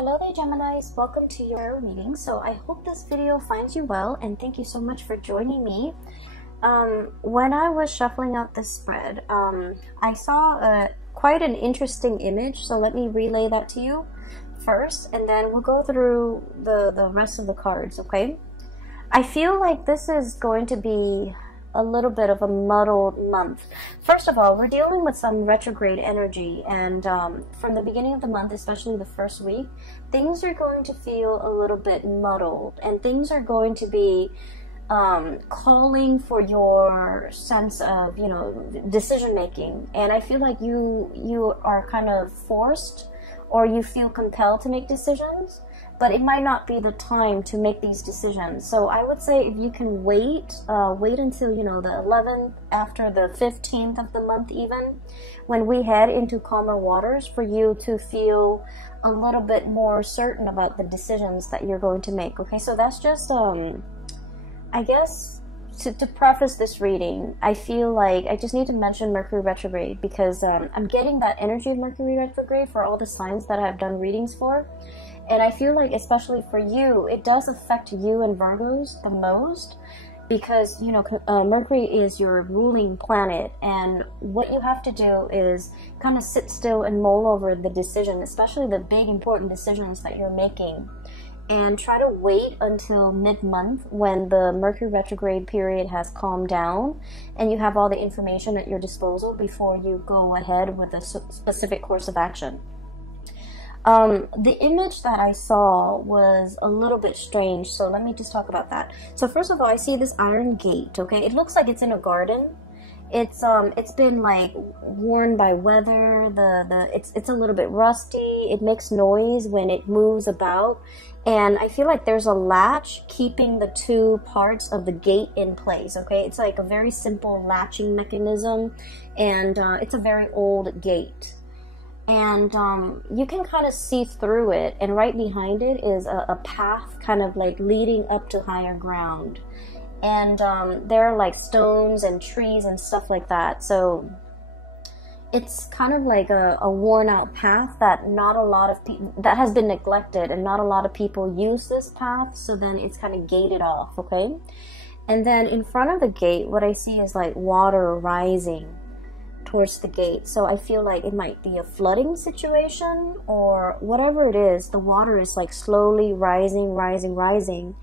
Hello there, Geminis. Welcome to your reading. So I hope this video finds you well, and thank you so much for joining me. When I was shuffling out this spread, I saw quite an interesting image, so let me relay that to you first, and then we'll go through the rest of the cards, okay? I feel like this is going to be a little bit of a muddled month. First of all, we're dealing with some retrograde energy, and from the beginning of the month, especially the first week, things are going to feel a little bit muddled, and things are going to be calling for your sense of, decision making. And I feel like you are kind of forced, or you feel compelled to make decisions, but it might not be the time to make these decisions. So I would say if you can wait until, the 11th, after the 15th of the month even, when we head into calmer waters, for you to feel a little bit more certain about the decisions that you're going to make. Okay, so that's just, I guess, to preface this reading, I feel like I just need to mention Mercury retrograde, because I'm getting that energy of Mercury retrograde for all the signs that I've done readings for. And I feel like, especially for you, it does affect you and Virgos the most, because, Mercury is your ruling planet, and what you have to do is kind of sit still and mull over the decision, especially the big important decisions that you're making, and try to wait until mid-month when the Mercury retrograde period has calmed down and you have all the information at your disposal before you go ahead with a specific course of action. The image that I saw was a little bit strange, so let me just talk about that. So first of all, I see this iron gate, okay? It looks like it's in a garden. It's been like worn by weather. It's a little bit rusty. It makes noise when it moves about, and I feel like there's a latch keeping the two parts of the gate in place, okay? It's like a very simple latching mechanism, and it's a very old gate. And you can kind of see through it, and right behind it is a path kind of like leading up to higher ground. And there are like stones and trees and stuff like that. So it's kind of like a worn out path that not a lot of people, that has been neglected, and not a lot of people use this path. So then it's kind of gated off, okay? And then in front of the gate, what I see is like water rising towards the gate. So I feel like it might be a flooding situation, or whatever it is. The water is like slowly rising,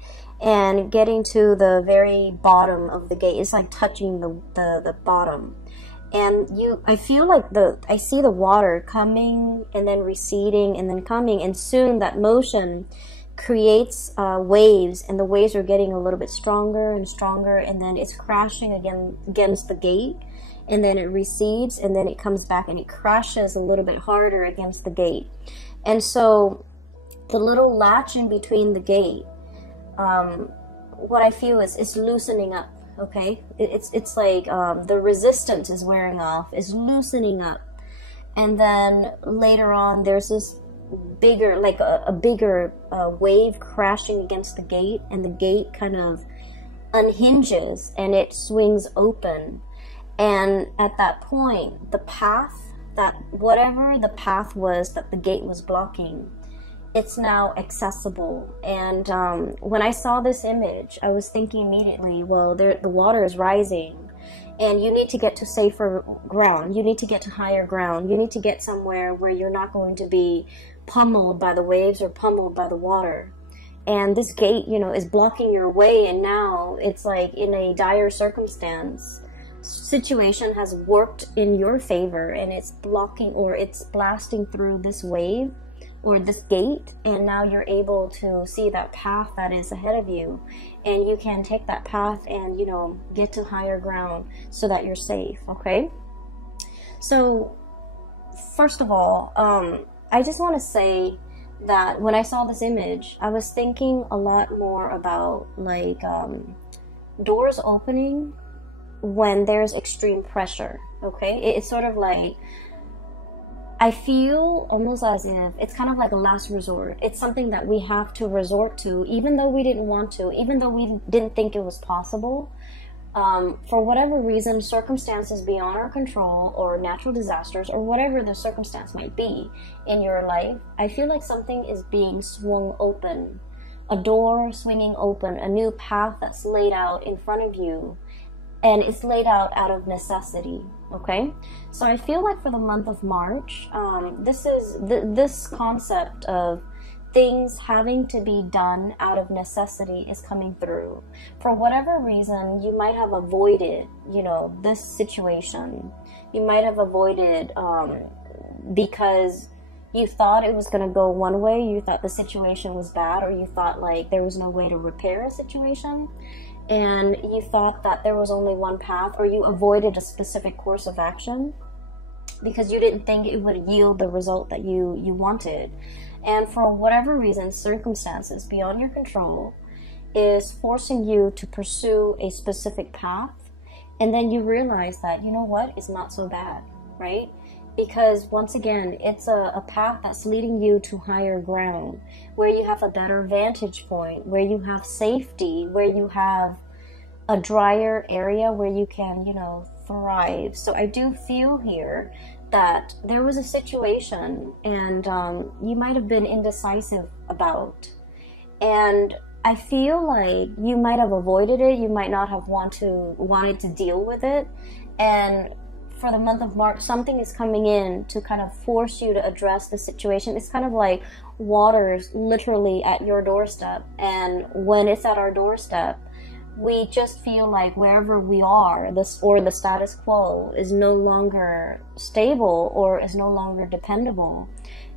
and getting to the very bottom of the gate. It's like touching the bottom. And I feel like I see the water coming and then receding and then coming, and soon that motion creates waves, and the waves are getting a little bit stronger and stronger, and then it's crashing again against the gate, and then it recedes, and then it comes back and it crashes a little bit harder against the gate. And so the little latch in between the gate, what I feel is it's loosening up, okay? It's like the resistance is wearing off, is loosening up. And then later on, there's this bigger, like a bigger wave crashing against the gate, and the gate kind of unhinges and it swings open. And at that point, the path, whatever the path was that the gate was blocking, it's now accessible. And when I saw this image, I was thinking immediately, well, the water is rising, and you need to get to safer ground. You need to get to higher ground. You need to get somewhere where you're not going to be pummeled by the waves or pummeled by the water. And this gate, is blocking your way, and now it's like in a dire circumstance. Situation has worked in your favor, and it's blocking, or it's blasting through this wave or this gate, and now you're able to see that path that is ahead of you, and you can take that path and get to higher ground so that you're safe, okay? So first of all, I just want to say that when I saw this image, I was thinking a lot more about like doors opening when there's extreme pressure, okay? It's sort of like, I feel almost as if it's kind of like a last resort. It's something that we have to resort to, even though we didn't want to, even though we didn't think it was possible. For whatever reason, circumstances beyond our control or natural disasters or whatever the circumstance might be in your life, I feel like something is being swung open, a door swinging open, a new path that's laid out in front of you, and it's laid out of necessity. Okay, so I feel like for the month of March, this concept of things having to be done out of necessity is coming through. For whatever reason, you might have avoided, this situation. You might have avoided because you thought it was going to go one way, you thought the situation was bad, or you thought like there was no way to repair a situation, and you thought that there was only one path, or you avoided a specific course of action because you didn't think it would yield the result that you wanted. And for whatever reason, circumstances beyond your control is forcing you to pursue a specific path. And then you realize that, you know what, it's not so bad, right? Because once again, it's a path that's leading you to higher ground, where you have a better vantage point, where you have safety, where you have a drier area where you can, thrive. So I do feel here that there was a situation and you might have been indecisive about, and I feel like you might have avoided it. You might not have wanted to deal with it, and for the month of March, something is coming in to kind of force you to address the situation. It's kind of like water's literally at your doorstep, and when it's at our doorstep, we just feel like wherever we are, the status quo is no longer stable or is no longer dependable.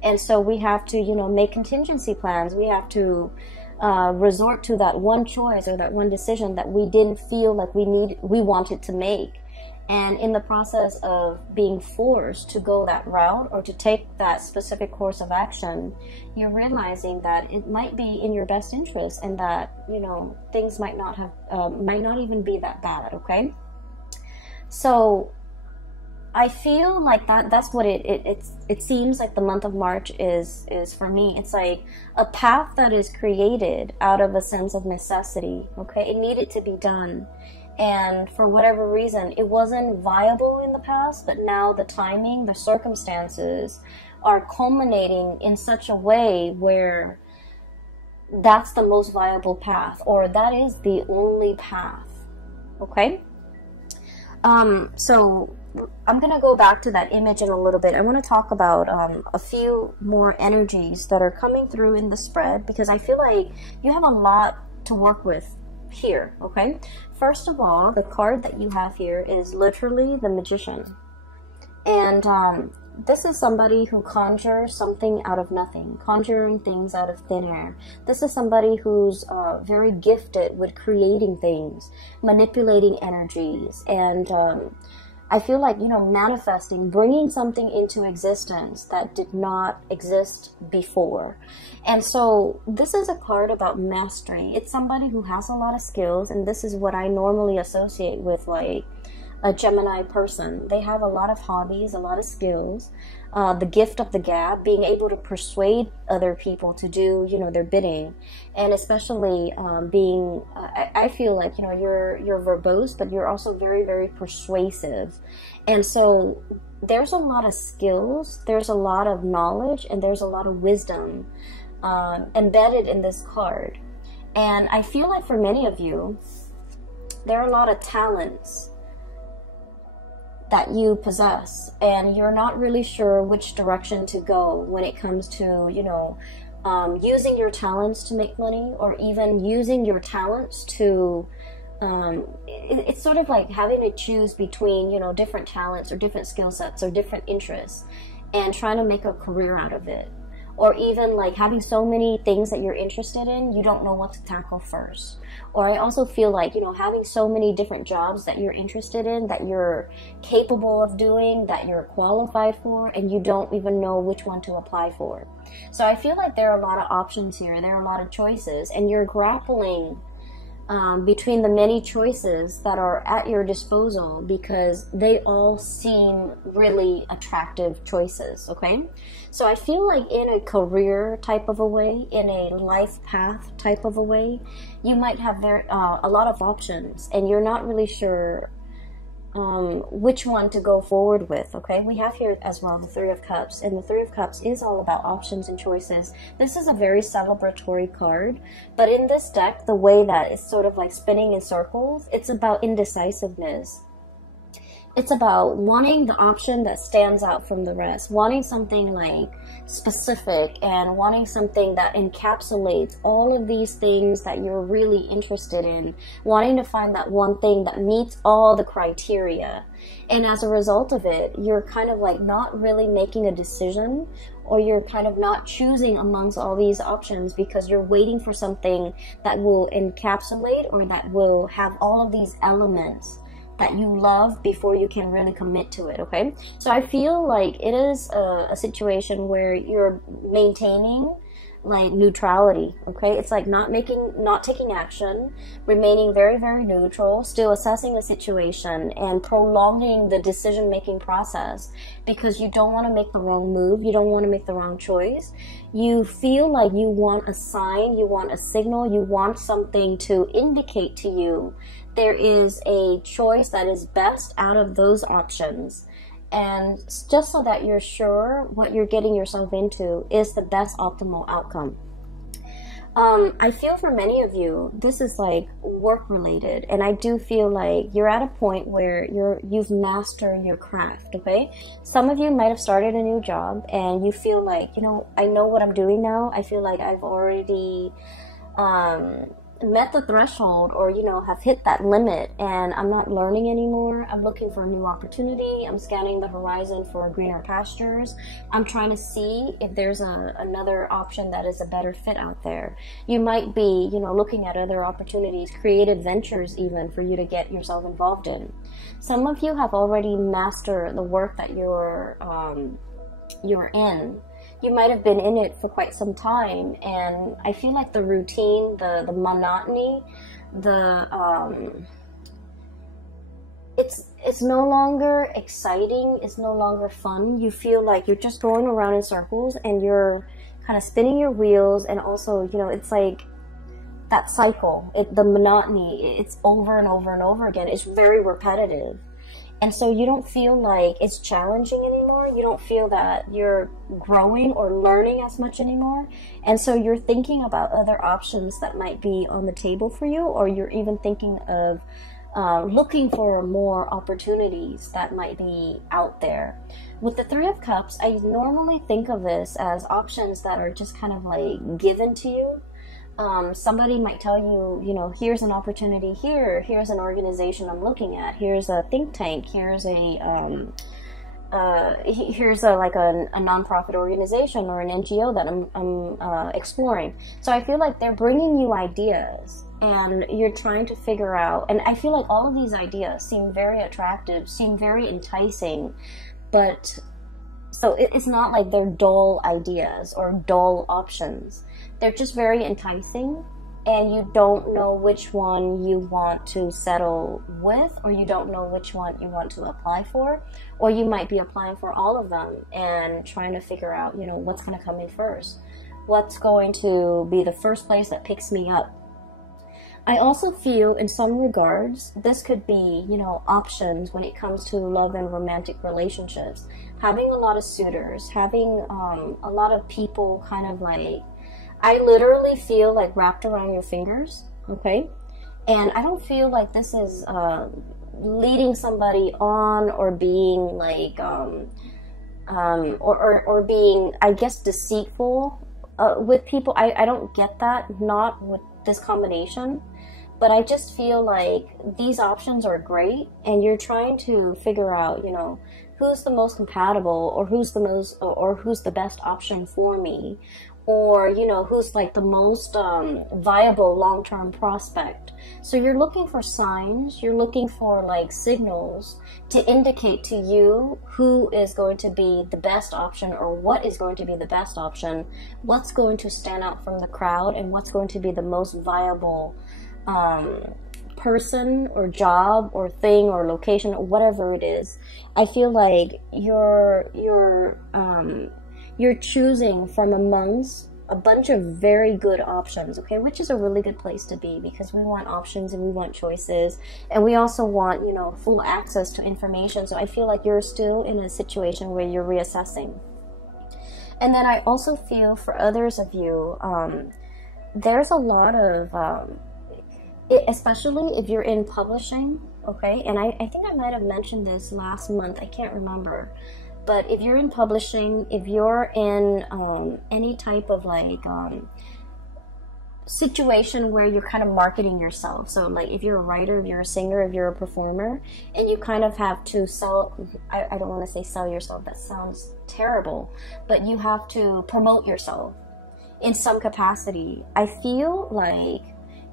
And so we have to, make contingency plans. We have to resort to that one choice or that one decision that we didn't feel like we wanted to make. And in the process of being forced to go that route or to take that specific course of action, you're realizing that it might be in your best interest, and that, things might not even be that bad, okay? So I feel like that's what it seems like the month of March is for me. It's like a path that is created out of a sense of necessity, okay? It needed to be done. And for whatever reason, it wasn't viable in the past, but now the timing, the circumstances are culminating in such a way where that's the most viable path, or that is the only path, okay? So I'm going to go back to that image in a little bit. I want to talk about a few more energies that are coming through in the spread, because I feel like you have a lot to work with here, okay? First of all, the card that you have here is literally the Magician. And this is somebody who conjures something out of nothing, conjuring things out of thin air. This is somebody who's very gifted with creating things, manipulating energies, and I feel like, manifesting, bringing something into existence that did not exist before. And so this is a card about mastery. It's somebody who has a lot of skills, and this is what I normally associate with like a Gemini person. They have a lot of hobbies, a lot of skills, the gift of the gab, being able to persuade other people to do, their bidding, and especially being, I feel like, you're verbose, but you're also very, very persuasive. And so there's a lot of skills, there's a lot of knowledge, and there's a lot of wisdom embedded in this card. And I feel like for many of you, there are a lot of talents that you possess, and you're not really sure which direction to go when it comes to, using your talents to make money, or even using your talents to, it's sort of like having to choose between, different talents or different skill sets or different interests and trying to make a career out of it. Or even like having so many things that you're interested in, you don't know what to tackle first. Or I also feel like, having so many different jobs that you're interested in, that you're capable of doing, that you're qualified for, and you don't even know which one to apply for. So I feel like there are a lot of options here. There are a lot of choices, and you're grappling between the many choices that are at your disposal, because they all seem really attractive choices, okay? So I feel like in a career type of a way, in a life path type of a way, you might have a lot of options, and you're not really sure which one to go forward with, okay? We have here as well the Three of Cups, and the Three of Cups is all about options and choices. This is a very celebratory card, but in this deck, the way that it's sort of like spinning in circles, it's about indecisiveness. It's about wanting the option that stands out from the rest, wanting something like specific, and wanting something that encapsulates all of these things that you're really interested in, wanting to find that one thing that meets all the criteria. And as a result of it, you're kind of like not really making a decision, or you're kind of not choosing amongst all these options because you're waiting for something that will encapsulate, or that will have all of these elements that you love before you can really commit to it, okay? So I feel like it is a situation where you're maintaining like neutrality, okay? It's like not taking action, remaining very, very neutral, still assessing the situation, and prolonging the decision-making process because you don't want to make the wrong move, you don't want to make the wrong choice. You feel like you want a sign, you want a signal, you want something to indicate to you there is a choice that is best out of those options. And just so that you're sure what you're getting yourself into is the best optimal outcome. I feel for many of you, this is like work related, and I do feel like you're at a point where you've mastered your craft, okay? Some of you might have started a new job and you feel like, you know, I know what I'm doing now. I feel like I've already met the threshold, or you know, have hit that limit, and I'm not learning anymore. I'm looking for a new opportunity. I'm scanning the horizon for greener pastures. I'm trying to see if there's another option that is a better fit out there. You might be, you know, looking at other opportunities, creative ventures even, for you to get yourself involved in. Some of you have already mastered the work that you're in. You might have been in it for quite some time, and I feel like the routine, the monotony, it's no longer exciting, it's no longer fun. You feel like you're just going around in circles and you're kind of spinning your wheels, and also, you know, it's like that cycle, the monotony, it's over and over and over again. It's very repetitive. And so you don't feel like it's challenging anymore. You don't feel that you're growing or learning as much anymore. And so you're thinking about other options that might be on the table for you, or you're even thinking of looking for more opportunities that might be out there. With the Three of Cups, I normally think of this as options that are just kind of like given to you. Somebody might tell you, you know, here's an opportunity here, here's an organization I'm looking at, here's a think tank, here's a nonprofit organization or an NGO that I'm exploring. So I feel like they're bringing you ideas, and you're trying to figure out, and I feel like all of these ideas seem very attractive, seem very enticing, but so it's not like they're dull ideas or dull options. They're just very enticing, and you don't know which one you want to settle with, or you don't know which one you want to apply for, or you might be applying for all of them and trying to figure out, you know, what's going to come in first. What's going to be the first place that picks me up? I also feel in some regards, this could be, you know, options when it comes to love and romantic relationships. Having a lot of suitors, having a lot of people kind of like, I literally feel like wrapped around your fingers, okay? And I don't feel like this is leading somebody on, or being like, or being, I guess, deceitful with people. I don't get that, not with this combination. But I just feel like these options are great, and you're trying to figure out, you know, who's the most compatible, or who's the best option for me, or, you know, who's like the most viable long-term prospect. So you're looking for signs, you're looking for like signals to indicate to you who is going to be the best option, or what is going to be the best option, what's going to stand out from the crowd, and what's going to be the most viable person or job or thing or location or whatever it is, I feel like you're choosing from amongst a bunch of very good options, okay, which is a really good place to be, because we want options and we want choices, and we also want, you know, full access to information. So I feel like you're still in a situation where you're reassessing. And then I also feel for others of you, there's a lot of especially if you're in publishing, okay, and I think I might have mentioned this last month, I can't remember, but if you're in publishing, if you're in any type of like situation where you're kind of marketing yourself, so like if you're a writer, if you're a singer, if you're a performer, and you kind of have to sell, I don't want to say sell yourself, that sounds terrible, but you have to promote yourself in some capacity, I feel like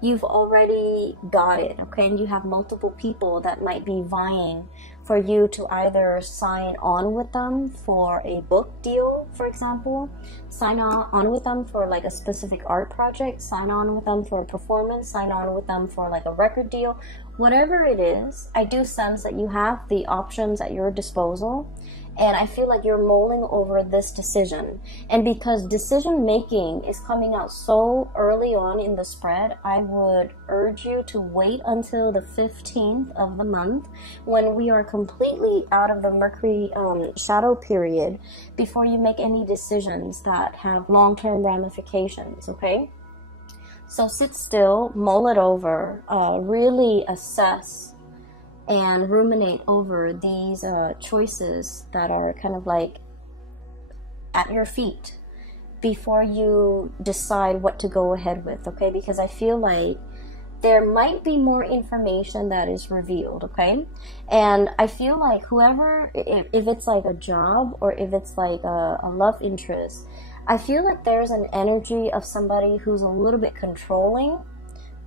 you've already got it, okay, and you have multiple people that might be vying for you to either sign on with them for a book deal, for example, sign on with them for like a specific art project, sign on with them for a performance, sign on with them for like a record deal, whatever it is. I do sense that you have the options at your disposal, and I feel like you're mulling over this decision. And because decision making is coming out so early on in the spread, I would urge you to wait until the 15th of the month, when we are completely out of the Mercury shadow period, before you make any decisions that have long-term ramifications, okay? So sit still, mull it over, really assess and ruminate over these choices that are kind of like at your feet before you decide what to go ahead with, okay? Because I feel like there might be more information that is revealed, okay? And I feel like whoever, if it's like a job or if it's like a love interest, I feel like there's an energy of somebody who's a little bit controlling.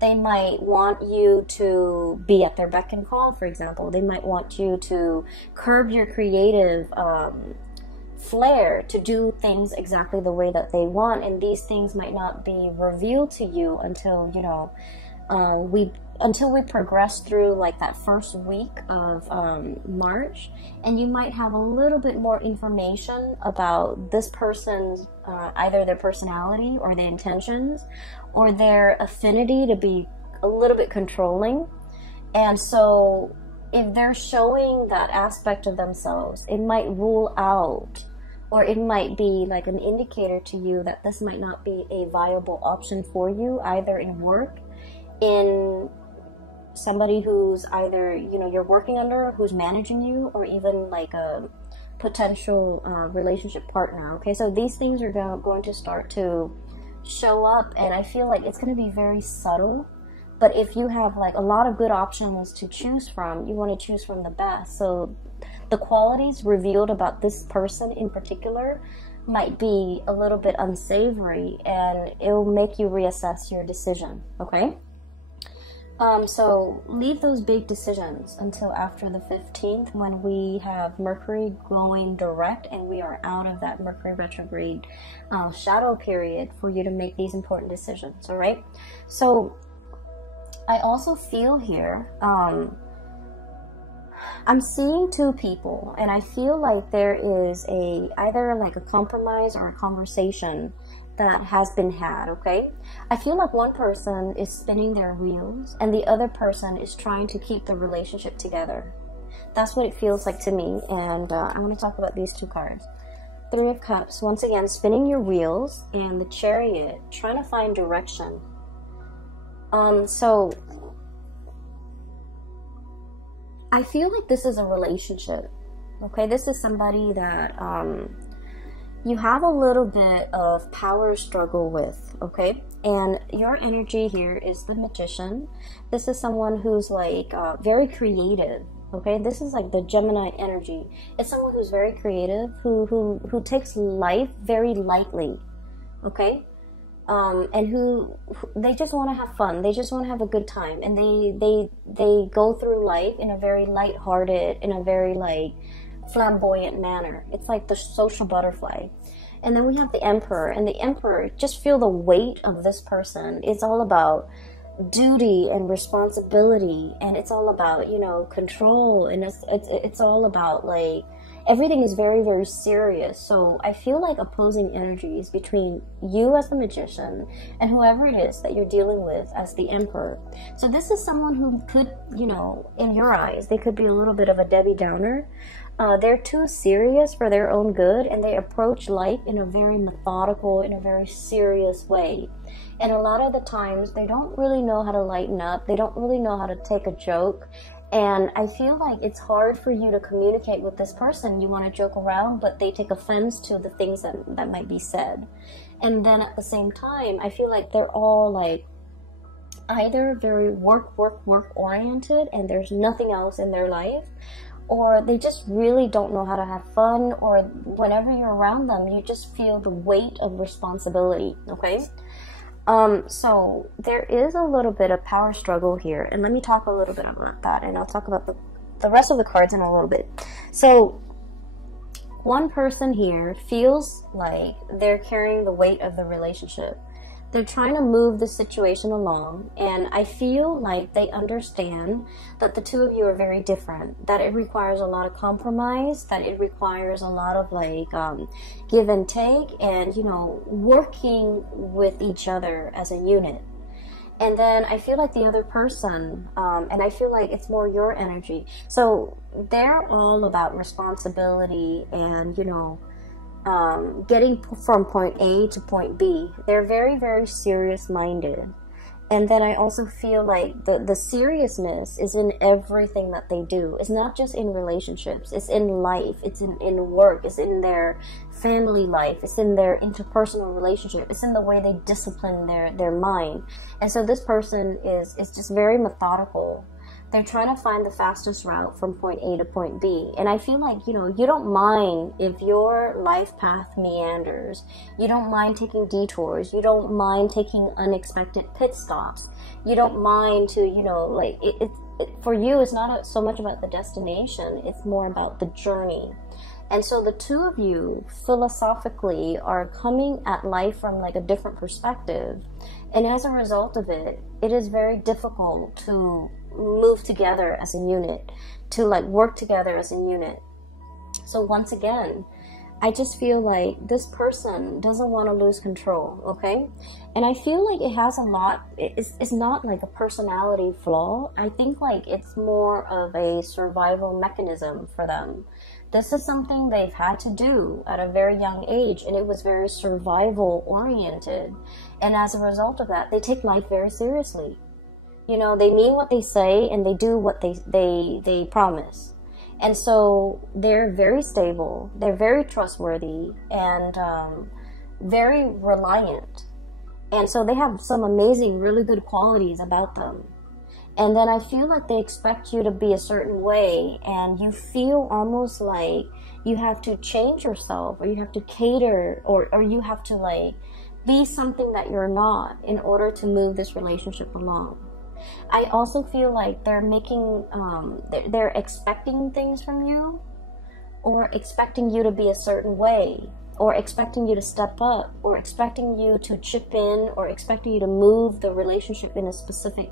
They might want you to be at their beck and call, for example. They might want you to curb your creative flair to do things exactly the way that they want. And these things might not be revealed to you until, you know, until we progress through like that first week of March, and you might have a little bit more information about this person's either their personality or their intentions or their affinity to be a little bit controlling. And so if they're showing that aspect of themselves, it might rule out, or it might be like an indicator to you that this might not be a viable option for you, either in work, in somebody who's either, you know, you're working under, who's managing you, or even like a potential relationship partner, okay? So these things are going to start to show up, and I feel like it's going to be very subtle. But if you have like a lot of good options to choose from, you want to choose from the best. So the qualities revealed about this person in particular might be a little bit unsavory, and it will make you reassess your decision, okay? So leave those big decisions until after the 15th, when we have Mercury going direct and we are out of that Mercury retrograde shadow period for you to make these important decisions, all right? So I also feel here, I'm seeing two people, and I feel like there is either like a compromise or a conversation that has been had, okay? I feel like one person is spinning their wheels and the other person is trying to keep the relationship together. That's what it feels like to me, and I want to talk about these two cards. Three of Cups, once again, spinning your wheels, and the Chariot, trying to find direction. So I feel like this is a relationship, okay? This is somebody that you have a little bit of power struggle with, okay? And your energy here is the Magician. This is someone who's like very creative, okay? This is like the Gemini energy. It's someone who's very creative, who takes life very lightly, okay? And who they just want to have fun. They just want to have a good time, and they go through life in a very lighthearted, in a very like flamboyant manner. It's like the social butterfly. And then we have the Emperor, and the Emperor, just feel the weight of this person. It's all about duty and responsibility, and it's all about, you know, control, and it's all about like everything is very, very serious. So I feel like opposing energies between you as the magician and whoever it is that you're dealing with as the emperor. So this is someone who could, you know, in your eyes, they could be a little bit of a Debbie Downer. They're too serious for their own good, and they approach life in a very methodical, in a very serious way. And a lot of the times, they don't really know how to lighten up. They don't really know how to take a joke. And I feel like it's hard for you to communicate with this person. You want to joke around, but they take offense to the things that might be said. And then at the same time, I feel like they're all like either very work oriented and there's nothing else in their life, or they just really don't know how to have fun, or whenever you're around them, you just feel the weight of responsibility, okay? So there is a little bit of power struggle here, and let me talk a little bit about that, and I'll talk about the rest of the cards in a little bit. So one person here feels like they're carrying the weight of the relationship. They're trying to move the situation along, and I feel like they understand that the two of you are very different, that it requires a lot of compromise, that it requires a lot of like give and take, and, you know, working with each other as a unit. And then I feel like the other person, and I feel like it's more your energy. So they're all about responsibility and, you know, getting from point A to point B. They're very, very serious minded. And then I also feel like the seriousness is in everything that they do. It's not just in relationships. It's in life. It's in work. It's in their family life. It's in their interpersonal relationship. It's in the way they discipline their mind. And so this person is just very methodical. They're trying to find the fastest route from point A to point B. And I feel like, you know, you don't mind if your life path meanders. You don't mind taking detours. You don't mind taking unexpected pit stops. You don't mind to, you know, like, for you, it's not so much about the destination. It's more about the journey. And so the two of you philosophically are coming at life from like a different perspective. And as a result of it, it is very difficult to move together as a unit, to like work together as a unit. So once again, I just feel like this person doesn't want to lose control, okay? And I feel like it has a lot, it's not like a personality flaw. I think like it's more of a survival mechanism for them. This is something they've had to do at a very young age, and it was very survival oriented. And as a result of that, they take life very seriously. You know, they mean what they say, and they do what they promise. And so they're very stable, they're very trustworthy, and very reliant. And so they have some amazing, really good qualities about them. And then I feel like they expect you to be a certain way, and you feel almost like you have to change yourself, or you have to cater, or you have to like be something that you're not in order to move this relationship along. I also feel like they're making, they're expecting things from you, or expecting you to be a certain way, or expecting you to step up, or expecting you to chip in, or expecting you to move the relationship in a specific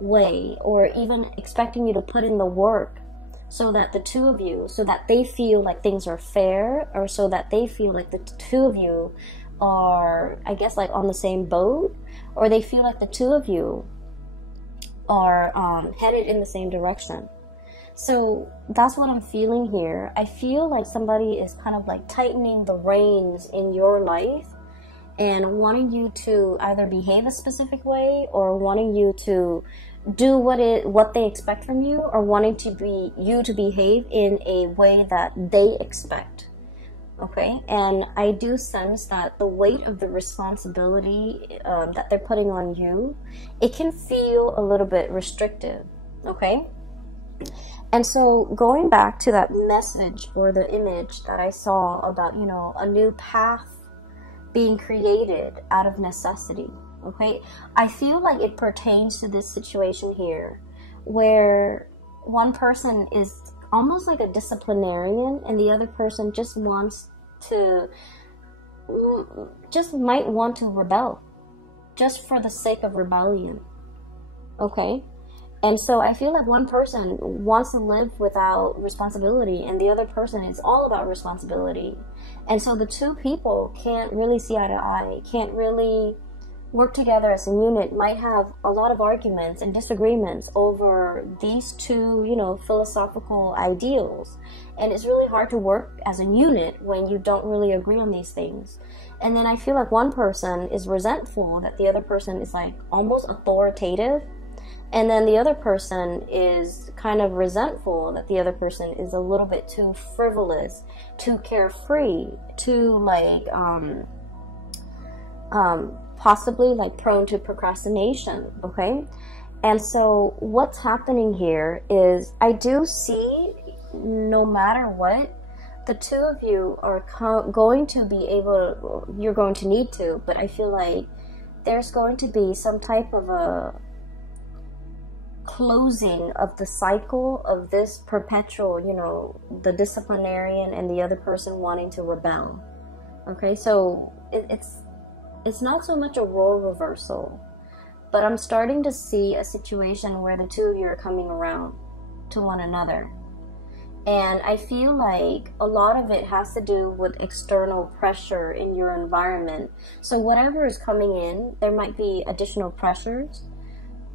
way, or even expecting you to put in the work so that the two of you, so that they feel like things are fair, or so that they feel like the two of you are, I guess, like on the same boat, or they feel like the two of you are headed in the same direction. So that's what I'm feeling here. I feel like somebody is kind of like tightening the reins in your life and wanting you to either behave a specific way, or wanting you to do what they expect from you, or wanting you to behave in a way that they expect. Okay, and I do sense that the weight of the responsibility that they're putting on you, it can feel a little bit restrictive. Okay, and so going back to that message or the image that I saw about, you know, a new path being created out of necessity. Okay, I feel like it pertains to this situation here, where one person is almost like a disciplinarian, and the other person just might want to rebel, just for the sake of rebellion. okay? And so I feel like one person wants to live without responsibility, and the other person is all about responsibility. And so the two people can't really see eye to eye, can't really work together as a unit, might have a lot of arguments and disagreements over these two, you know, philosophical ideals. And it's really hard to work as a unit when you don't really agree on these things. And then I feel like one person is resentful that the other person is like almost authoritative. And then the other person is kind of resentful that the other person is a little bit too frivolous, too carefree, too like, possibly like prone to procrastination, okay? And so what's happening here is I do see, no matter what, the two of you are going to be able, you're going to need to, but I feel like there's going to be some type of a closing of the cycle of this perpetual, you know, the disciplinarian and the other person wanting to rebel, okay? So it's not so much a role reversal, but I'm starting to see a situation where the two of you are coming around to one another. And I feel like a lot of it has to do with external pressure in your environment. So whatever is coming in, there might be additional pressures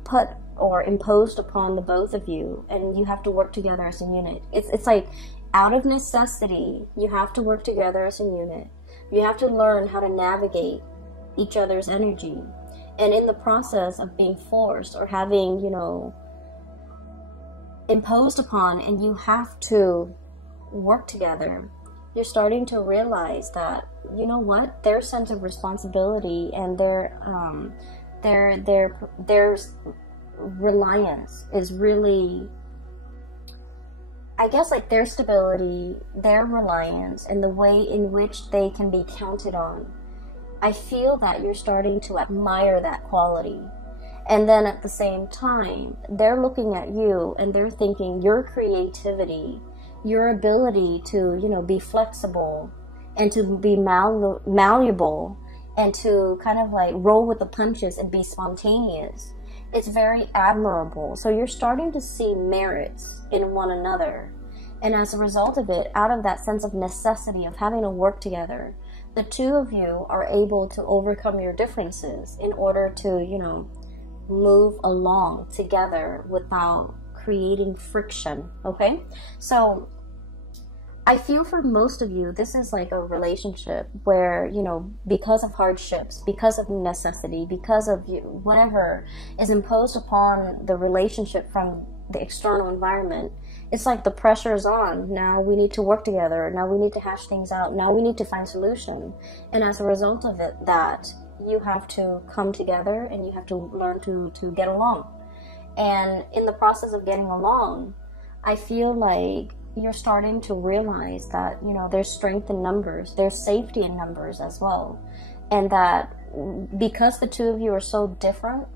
put or imposed upon the both of you, and you have to work together as a unit. It's like out of necessity, you have to work together as a unit. You have to learn how to navigate each other's energy, and in the process of being forced or having, you know, imposed upon, and you have to work together, you're starting to realize that, you know what, their sense of responsibility and their reliance is really, I guess, like their stability, their reliance, and the way in which they can be counted on. I feel that you're starting to admire that quality. And then at the same time, they're looking at you and they're thinking your creativity, your ability to, you know, be flexible and to be malleable and to kind of like roll with the punches and be spontaneous. It's very admirable. So you're starting to see merits in one another. And as a result of it, out of that sense of necessity of having to work together, the two of you are able to overcome your differences in order to, you know, move along together without creating friction, okay? So I feel for most of you, this is like a relationship where, you know, because of hardships, because of necessity, because of whatever is imposed upon the relationship from the external environment, it's like the pressure is on. Now we need to work together. Now we need to hash things out. Now we need to find solution. And as a result of it, that you have to come together and you have to learn to get along. And in the process of getting along, I feel like you're starting to realize that, you know, there's strength in numbers, there's safety in numbers as well. And that because the two of you are so different,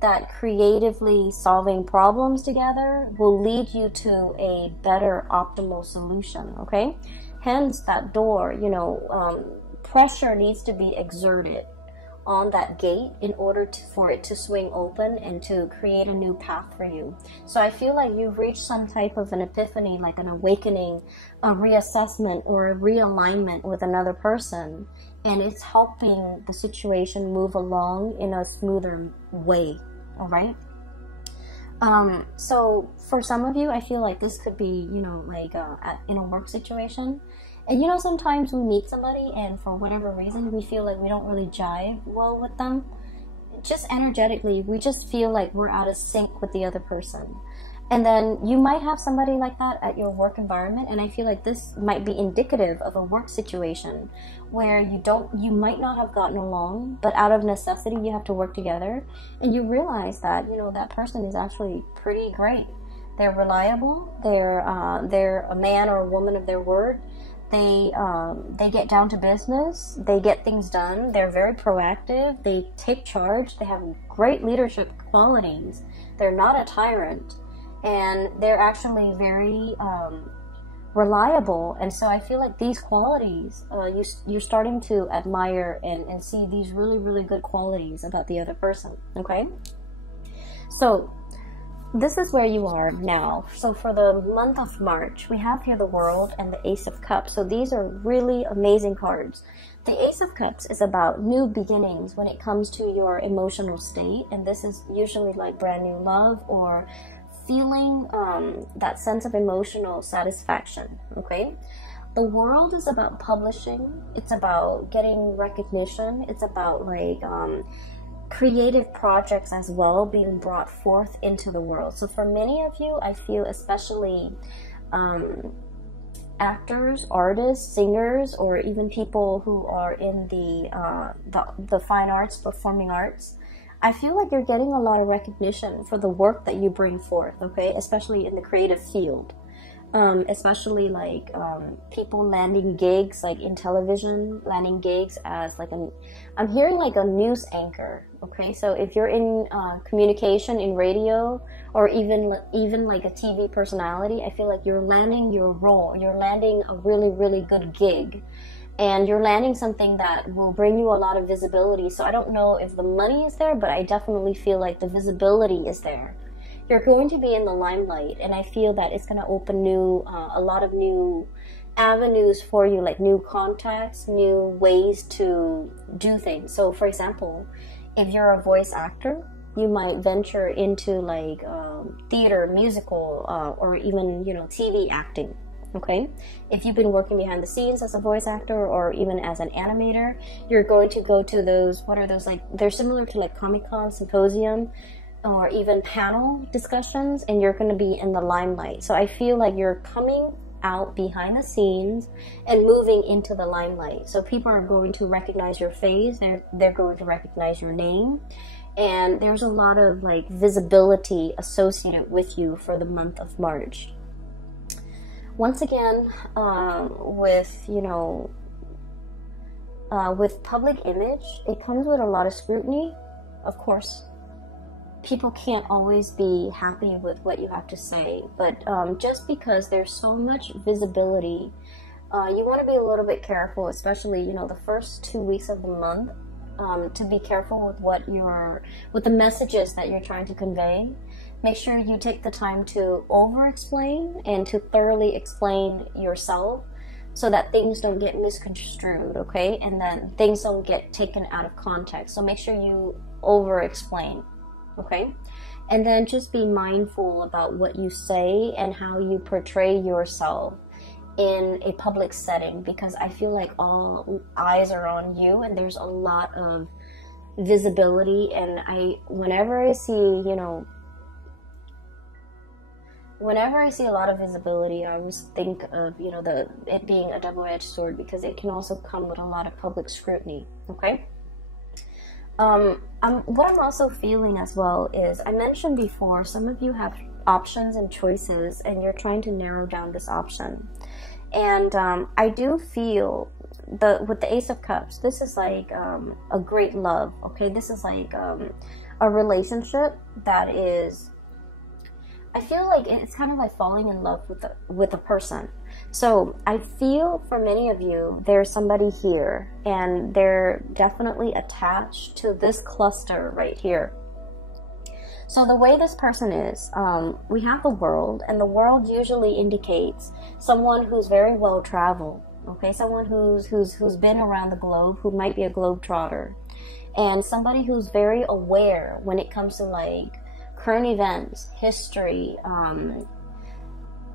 that creatively solving problems together will lead you to a better optimal solution, okay? Hence that door, you know, pressure needs to be exerted on that gate in order for it to swing open and to create a new path for you. So I feel like you've reached some type of an epiphany, like an awakening, a reassessment or a realignment with another person, and it's helping the situation move along in a smoother way, all right? So for some of you, I feel like this could be, you know, like in a work situation. And you know, sometimes we meet somebody and for whatever reason, we feel like we don't really jive well with them. Just energetically, we just feel like we're out of sync with the other person. And then you might have somebody like that at your work environment, and I feel like this might be indicative of a work situation where you might not have gotten along, but out of necessity, you have to work together, and you realize that, you know, that person is actually pretty great. They're reliable. They're a man or a woman of their word. They get down to business. They get things done. They're very proactive. They take charge. They have great leadership qualities. They're not a tyrant, and they're actually very reliable. And so I feel like these qualities, you're starting to admire and see these really, really good qualities about the other person, okay? So this is where you are now. So for the month of March, we have here the World and the Ace of Cups. So these are really amazing cards. The Ace of Cups is about new beginnings when it comes to your emotional state. And this is usually like brand new love or feeling that sense of emotional satisfaction, okay? The World is about publishing. It's about getting recognition. It's about like creative projects as well being brought forth into the world. So for many of you, I feel especially actors, artists, singers, or even people who are in the fine arts, performing arts, I feel like you're getting a lot of recognition for the work that you bring forth, okay? Especially in the creative field. Especially like people landing gigs like in television, landing gigs as like I'm hearing like a news anchor, okay? So if you're in communication, in radio, or even like a TV personality, I feel like you're landing your role, you're landing a really, really good gig, and you're landing something that will bring you a lot of visibility. So I don't know if the money is there, but I definitely feel like the visibility is there. You're going to be in the limelight, and I feel that it's going to open a lot of new avenues for you, like new contacts, new ways to do things. So for example, if you're a voice actor, you might venture into like theater, musical, or even, you know, TV acting, okay? If you've been working behind the scenes as a voice actor or even as an animator, you're going to go to those, what are those, like, they're similar to like Comic-Con, symposium, or even panel discussions, and you're going to be in the limelight. So I feel like you're coming out behind the scenes and moving into the limelight. So people are going to recognize your face, they're going to recognize your name, and there's a lot of like visibility associated with you for the month of March. Once again, with, you know, with public image, it comes with a lot of scrutiny, of course. People can't always be happy with what you have to say, but just because there's so much visibility, you want to be a little bit careful, especially, you know, the first 2 weeks of the month, to be careful with the messages that you're trying to convey. Make sure you take the time to over-explain and to thoroughly explain yourself so that things don't get misconstrued, okay? And then things don't get taken out of context. So make sure you over-explain. Okay, and then just be mindful about what you say and how you portray yourself in a public setting, because I feel like all eyes are on you and there's a lot of visibility. And whenever I see a lot of visibility, I always think of, you know, it being a double-edged sword, because it can also come with a lot of public scrutiny. Okay. What I'm also feeling as well is, I mentioned before, some of you have options and choices and you're trying to narrow down this option. And I do feel with the Ace of Cups, this is like a great love, okay? This is like a relationship that is, I feel like it's kind of like falling in love with a person. So I feel for many of you, there's somebody here and they're definitely attached to this cluster right here. So the way this person is, we have the World, and the World usually indicates someone who's very well traveled, okay? Someone who's been around the globe, who might be a globetrotter, and somebody who's very aware when it comes to like current events, history,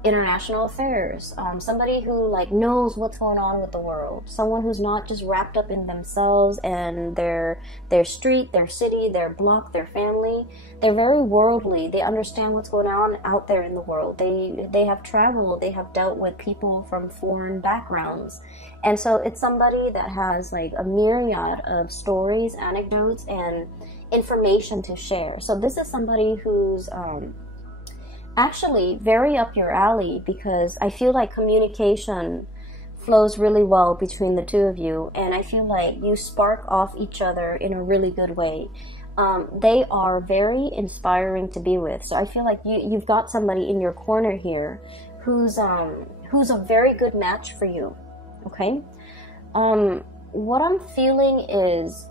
international affairs, somebody who like knows what's going on with the world, someone who's not just wrapped up in themselves and their street, their city, their block, their family. They're very worldly. They understand what's going on out there in the world. They have traveled, they have dealt with people from foreign backgrounds, and so it's somebody that has like a myriad of stories, anecdotes, and information to share. So this is somebody who's actually very up your alley, because I feel like communication flows really well between the two of you, and I feel like you spark off each other in a really good way. They are very inspiring to be with. So I feel like you've got somebody in your corner here who's a very good match for you. Okay. What I'm feeling is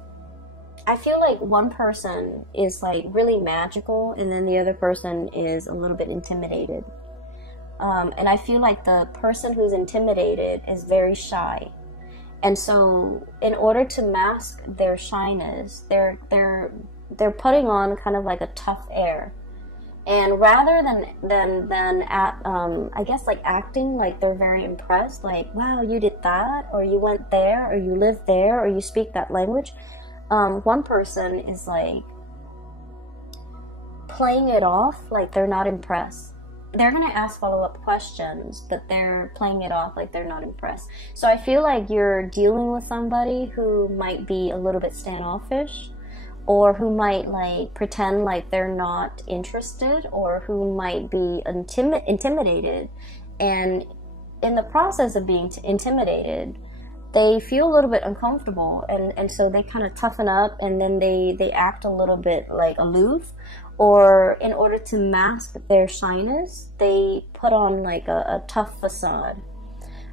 I feel like one person is like really magical, and then the other person is a little bit intimidated. And I feel like the person who's intimidated is very shy. And so in order to mask their shyness, they're putting on kind of like a tough air. And rather than I guess like acting like they're very impressed, like, wow, you did that, or you went there, or you lived there, or you speak that language, one person is like playing it off like they're not impressed. They're going to ask follow-up questions, but they're playing it off like they're not impressed. So I feel like you're dealing with somebody who might be a little bit standoffish, or who might like pretend like they're not interested, or who might be intimidated. And in the process of being intimidated, they feel a little bit uncomfortable, and so they kind of toughen up, and then they act a little bit like aloof, or in order to mask their shyness, they put on like a tough facade.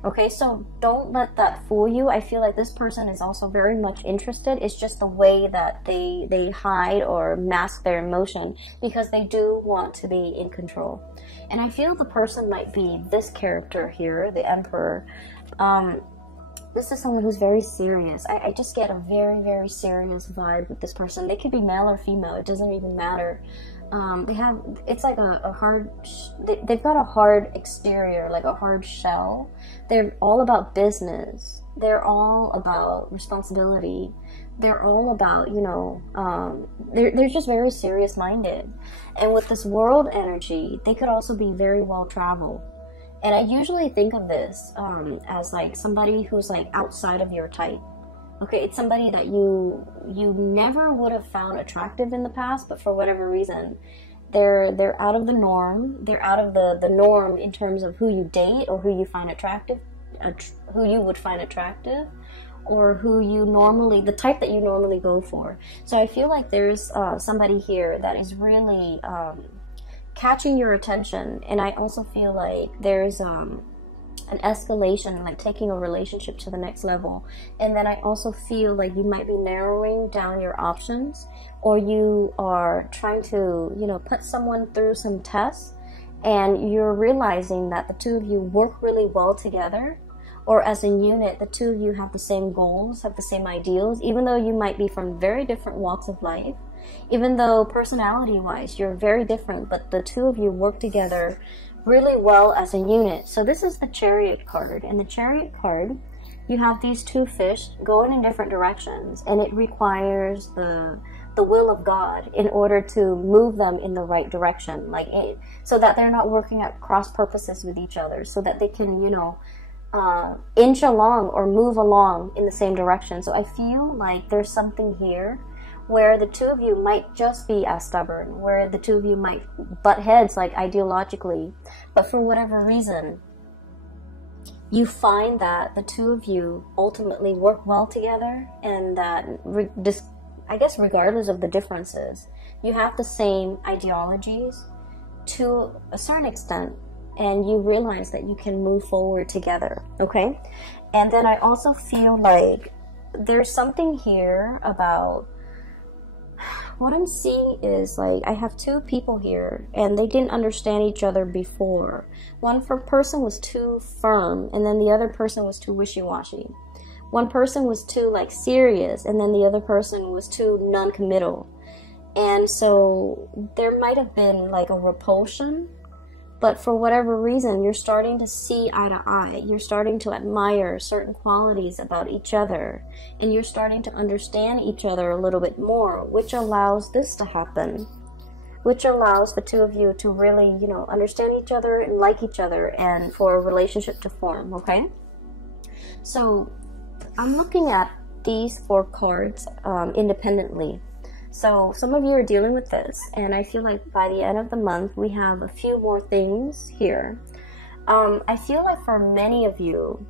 Okay, so don't let that fool you. I feel like this person is also very much interested. It's just the way that they hide or mask their emotion, because they do want to be in control. And I feel the person might be this character here, the Emperor. This is someone who's very serious. I just get a very, very serious vibe with this person. They could be male or female. It doesn't even matter. It's like a hard, they've got a hard exterior, like a hard shell. They're all about business. They're all about responsibility. They're all about, you know, they're just very serious minded. And with this world energy, they could also be very well traveled. And I usually think of this as like somebody who's like outside of your type. Okay, it's somebody that you never would have found attractive in the past, but for whatever reason, they're out of the norm. They're out of the norm in terms of who you date, or who you find attractive, who you would find attractive, or who you normally, the type that you normally go for. So I feel like there's somebody here that is really catching your attention. And I also feel like there's an escalation, like taking a relationship to the next level. And then I also feel like you might be narrowing down your options, or you are trying to, you know, put someone through some tests, and you're realizing that the two of you work really well together, or as a unit, the two of you have the same goals, have the same ideals, even though you might be from very different walks of life. Even though personality-wise you're very different, but the two of you work together really well as a unit. So this is the Chariot card. And the Chariot card, you have these two fish going in different directions, and it requires the will of God in order to move them in the right direction, so that they're not working at cross purposes with each other, so that they can, you know, inch along or move along in the same direction. So I feel like there's something here where the two of you might just be as stubborn, where the two of you might butt heads, like ideologically, but for whatever reason, you find that the two of you ultimately work well together, and that, I guess regardless of the differences, you have the same ideologies to a certain extent, and you realize that you can move forward together, okay? And then I also feel like there's something here about, what I'm seeing is like, I have two people here, and they didn't understand each other before. One person was too firm, and then the other person was too wishy-washy. One person was too like serious, and then the other person was too non-committal. And so there might have been like a repulsion, but for whatever reason, you're starting to see eye to eye. You're starting to admire certain qualities about each other, and you're starting to understand each other a little bit more, which allows this to happen, which allows the two of you to really, you know, understand each other and like each other, and for a relationship to form, okay? So I'm looking at these four cards independently. So some of you are dealing with this, and I feel like by the end of the month, we have a few more things here. I feel like for many of you,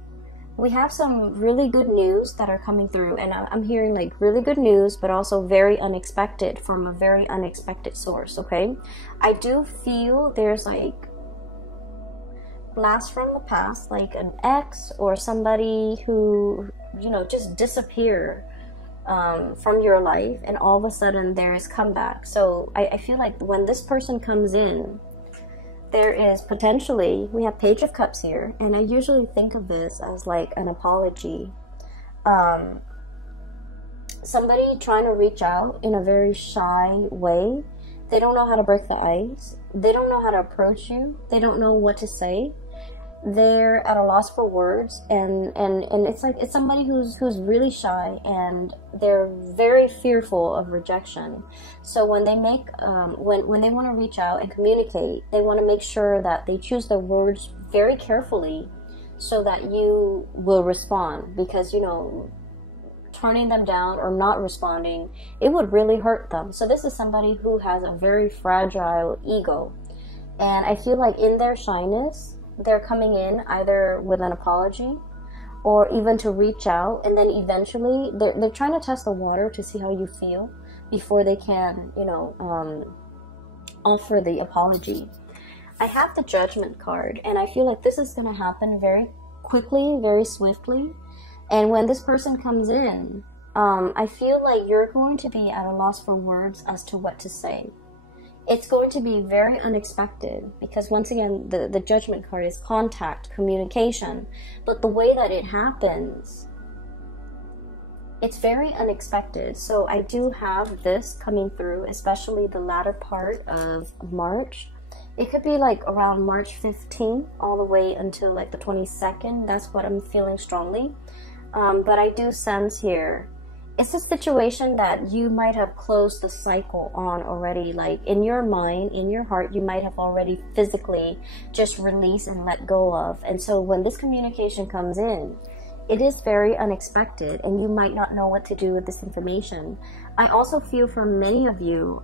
we have some really good news that are coming through, and I'm hearing like really good news, but also very unexpected, from a very unexpected source, okay? I do feel there's like blast from the past, like an ex or somebody who, you know, just disappeared from your life, and all of a sudden there is comeback. So I feel like when this person comes in, there is potentially, we have Page of Cups here, and I usually think of this as like an apology. Somebody trying to reach out in a very shy way. They don't know how to break the ice. They don't know how to approach you. They don't know what to say. They're at a loss for words, and it's like it's somebody who's really shy, and they're very fearful of rejection. So when they make when they want to reach out and communicate, they want to make sure that they choose their words very carefully so that you will respond, because, you know, turning them down or not responding, it would really hurt them. So this is somebody who has a very fragile ego, and I feel like in their shyness, they're coming in either with an apology or even to reach out, and then eventually they're trying to test the water to see how you feel before they can, you know, offer the apology. I have the Judgment card, and I feel like this is going to happen very quickly, very swiftly. And when this person comes in, I feel like you're going to be at a loss for words as to what to say. It's going to be very unexpected, because once again, the Judgment card is contact, communication. But the way that it happens, it's very unexpected. So I do have this coming through, especially the latter part of March. It could be like around March 15th all the way until like the 22nd. That's what I'm feeling strongly. But I do sense here, it's a situation that you might have closed the cycle on already. Like in your mind, in your heart, you might have already physically just released and let go of. And so when this communication comes in, it is very unexpected, and you might not know what to do with this information. I also feel from many of you,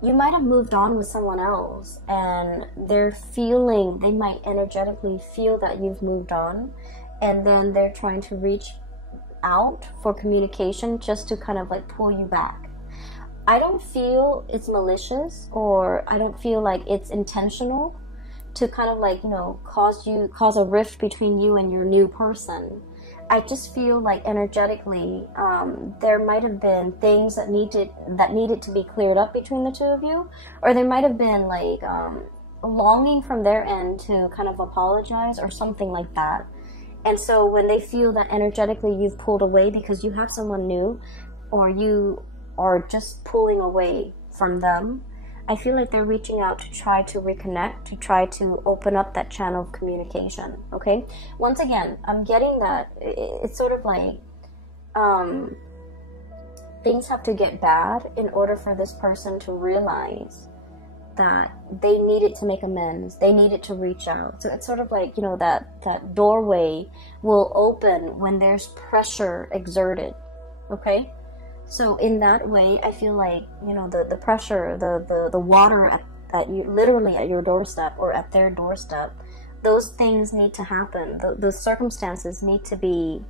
you might have moved on with someone else, and they're feeling, they might energetically feel that you've moved on, and then they're trying to reach out for communication just to kind of like pull you back. I don't feel it's malicious, or I don't feel like it's intentional to kind of like, you know, cause a rift between you and your new person. I just feel like energetically, there might have been things that needed to be cleared up between the two of you, or there might have been like longing from their end to kind of apologize or something like that. And so when they feel that energetically you've pulled away because you have someone new, or you are just pulling away from them, I feel like they're reaching out to try to reconnect, to try to open up that channel of communication, okay? Once again, I'm getting that it's sort of like things have to get bad in order for this person to realize that they needed to make amends, they needed to reach out. So it's sort of like, you know, that doorway will open when there's pressure exerted, okay? So in that way, I feel like, you know, the pressure, the water at you, literally at your doorstep or at their doorstep, those things need to happen. The circumstances need to be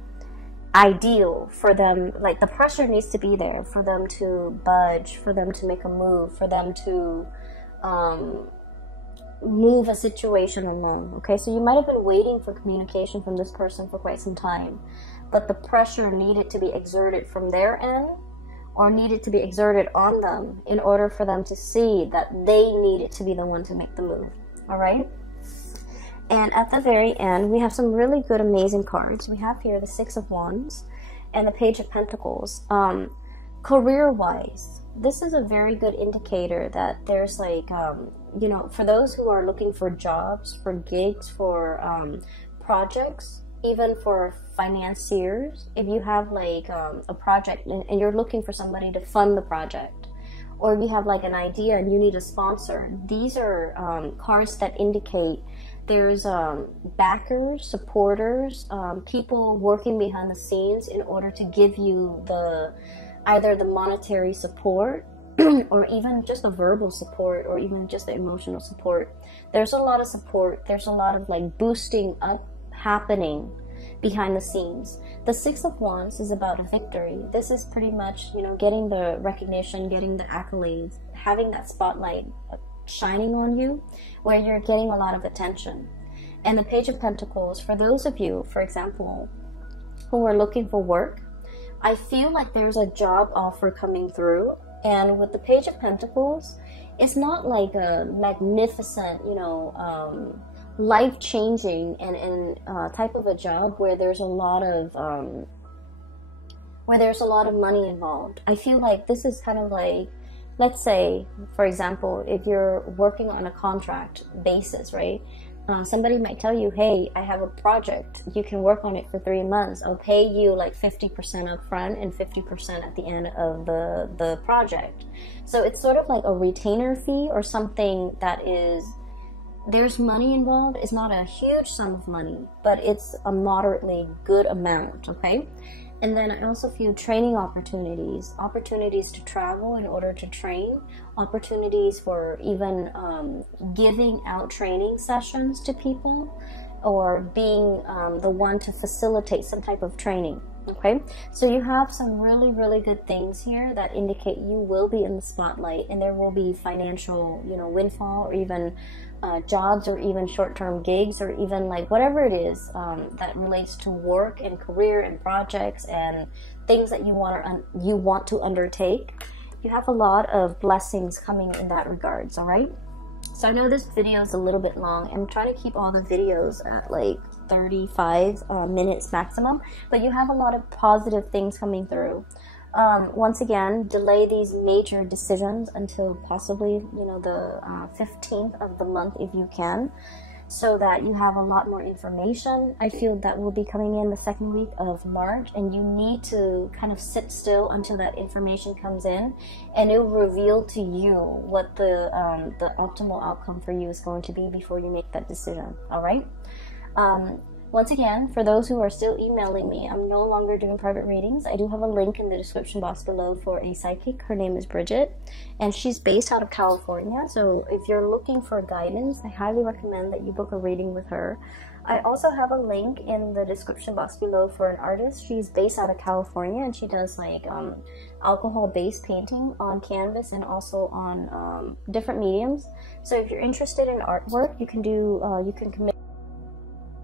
ideal for them. Like the pressure needs to be there for them to budge, for them to make a move, for them to move a situation along. Okay, so you might have been waiting for communication from this person for quite some time, but the pressure needed to be exerted from their end, or needed to be exerted on them in order for them to see that they needed to be the one to make the move. All right. And at the very end, we have some really good, amazing cards. We have here the Six of Wands and the Page of Pentacles. Career-wise, this is a very good indicator that there's like, you know, for those who are looking for jobs, for gigs, for projects, even for financiers, if you have like a project and you're looking for somebody to fund the project, or if you have like an idea and you need a sponsor, these are cards that indicate there's backers, supporters, people working behind the scenes in order to give you either the monetary support or even just the verbal support, or even just the emotional support. There's a lot of support. There's a lot of like boosting up happening behind the scenes. The Six of Wands is about a victory. This is pretty much, you know, getting the recognition, getting the accolades, having that spotlight shining on you, where you're getting a lot of attention. And the Page of Pentacles, for those of you, for example, who are looking for work, I feel like there's a job offer coming through. And with the Page of Pentacles, it's not like a magnificent, you know, life-changing and type of a job where there's a lot of money involved. I feel like this is kind of like, let's say, for example, if you're working on a contract basis, right? Somebody might tell you, hey, I have a project. You can work on it for 3 months. I'll pay you like 50% up front and 50% at the end of the project. So it's sort of like a retainer fee or something that is, there's money involved. It's not a huge sum of money, but it's a moderately good amount, okay? And then I also feel training opportunities to travel in order to train, opportunities for even giving out training sessions to people, or being the one to facilitate some type of training. Okay, so you have some really, really good things here that indicate you will be in the spotlight, and there will be financial, you know, windfall, or even jobs, or even short-term gigs, or even like whatever it is that relates to work and career and projects and things that you want to undertake. You have a lot of blessings coming in that regards. All right. So I know this video is a little bit long. I'm trying to keep all the videos at like 35 minutes maximum, but you have a lot of positive things coming through. Once again, delay these major decisions until possibly, you know, the 15th of the month if you can, so that you have a lot more information. I feel that will be coming in the second week of March, and you need to kind of sit still until that information comes in, and it will reveal to you what the optimal outcome for you is going to be before you make that decision. All right. Once again, for those who are still emailing me, I'm no longer doing private readings. I do have a link in the description box below for a psychic. Her name is Bridget, and she's based out of California. So if you're looking for guidance, I highly recommend that you book a reading with her. I also have a link in the description box below for an artist. She's based out of California, and she does like alcohol-based painting on canvas and also on different mediums. So if you're interested in artwork, you can commit